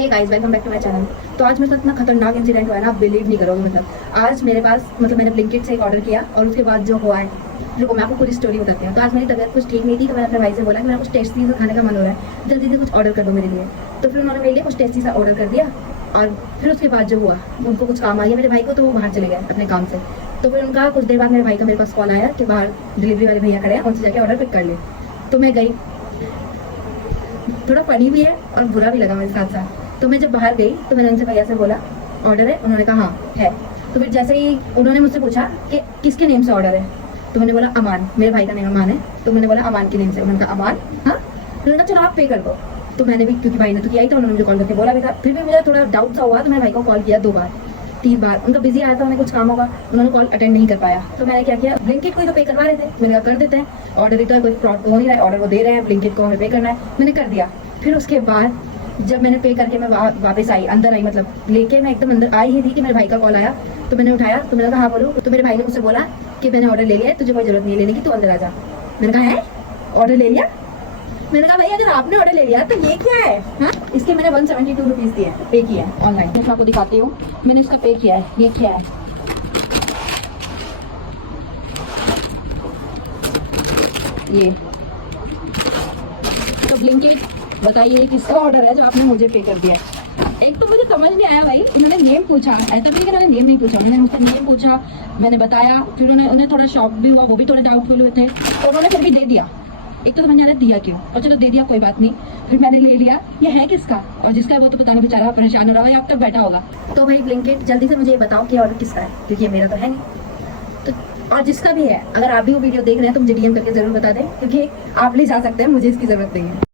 Hey guys, welcome back to my channel. तो आज मेरे साथ इतना खतरनाक इंसिडेंट हुआ है ना, आप बिलीव नहीं करोगे। मतलब आज मेरे पास मैंने ब्लिंकिट से एक ऑर्डर किया और उसके बाद जो हुआ है, रुको मैं आपको पूरी स्टोरी बताती हूँ। तो आज मेरी तबीयत कुछ ठीक नहीं थी, तो मैंने अपने भाई से बोला कि मेरा कुछ टेस्टी सा खाने का मन हो रहा है, जल्दी से कुछ ऑर्डर कर दो मेरे लिए। तो फिर उन्होंने मेरे लिए कुछ टेस्टी सा ऑर्डर कर दिया। और फिर उसके बाद जो हुआ, उनको कुछ काम आ गया मेरे भाई को, तो वो बाहर चले गए अपने काम से। तो फिर उनका कुछ देर बाद मेरे भाई का मेरे पास कॉल आया कि बाहर डिलीवरी वाले भैया खड़े हैं, उनसे जाके ऑर्डर पिक कर ले। तो मैं गई, थोड़ा फनी भी है और बुरा भी लगा मेरे साथ साथ। तो मैं जब बाहर गई तो मैंने उनसे भैया से बोला ऑर्डर है, उन्होंने कहा हाँ है। तो फिर जैसे ही उन्होंने मुझसे पूछा कि किसके नेम से ऑर्डर है, तो मैंने बोला अमान, मेरे भाई का नेम अमान है। तो मैंने बोला अमान के नेम से, उन्होंने कहा अमान हाँ। उन्होंने कहा चलो आप पे कर दो। तो मैंने भी, क्योंकि भाई ने तो किया ही, तो उन्होंने मुझे कॉल करके बोला भी था। फिर भी मुझे थोड़ा डाउट सा हुआ, तो मैंने भाई को कॉल किया 2 बार 3 बार। उनका बिजी आया था, उन्हें कुछ काम होगा, उन्होंने कॉल अटेंड नहीं कर पाया। तो मैंने क्या किया, ब्लिंकिट को ही तो पे करवा रहे थे, मैंने कहा कर देते हैं, ऑर्डर ही तो है, कोई फ्रॉड तो हो नहीं रहा है, ऑर्डर वो दे रहे हैं, ब्लिंकिट को हमें पे करना है, मैंने कर दिया। फिर उसके बाद जब मैंने पे करके मैं वापस आई, अंदर आई, मतलब लेके मैं एकदम अंदर आई ही थी कि मेरे भाई का कॉल आया। तो मैंने उठाया, तो मैंने कहा हाँ बोलो। तो मेरे भाई ने मुझसे बोला कि मैंने ऑर्डर ले लिया है, तुझे कोई जरूरत नहीं लेने की, तू अंदर आ जा। मैंने कहा है ऑर्डर ले लिया? मैंने कहा भाई अगर आपने ऑर्डर ले लिया तो ये क्या है? हाँ, इसके मैंने 172 रुपीज़ दिए, पे किया है ऑनलाइन। मैं आपको दिखाती हूँ, मैंने इसका पे किया है, ये क्या है, ये। तो ब्लिंकिट बताइए किसका ऑर्डर है जो आपने मुझे पे कर दिया है? एक तो मुझे समझ नहीं आया भाई, उन्होंने नेम पूछा, ऐसा भी कि उन्होंने नेम नहीं पूछा, उन्होंने मुझसे नेम पूछा, मैंने बताया। फिर उन्हें थोड़ा शॉक भी हुआ, वो भी थोड़े डाउटफुल हुए थे, तो उन्होंने फिर भी दे दिया। एक तो समझ नहीं आ रहा दिया क्यों, और चलो दे दिया कोई बात नहीं। फिर मैंने ले लिया, ये है किसका, और जिसका है वो तो पता नहीं, बेचारा परेशान हो रहा है, अब तक बैठा होगा। तो भाई ब्लिंकिट जल्दी से मुझे ये बताओ कि ऑर्डर किसका है, क्योंकि ये मेरा तो है नहीं। तो और जिसका भी है, अगर आप भी वो वीडियो देख रहे हैं तो मुझे DM करके जरूर बता दें, क्योंकि आप ले जा सकते हैं, मुझे इसकी जरूरत नहीं है।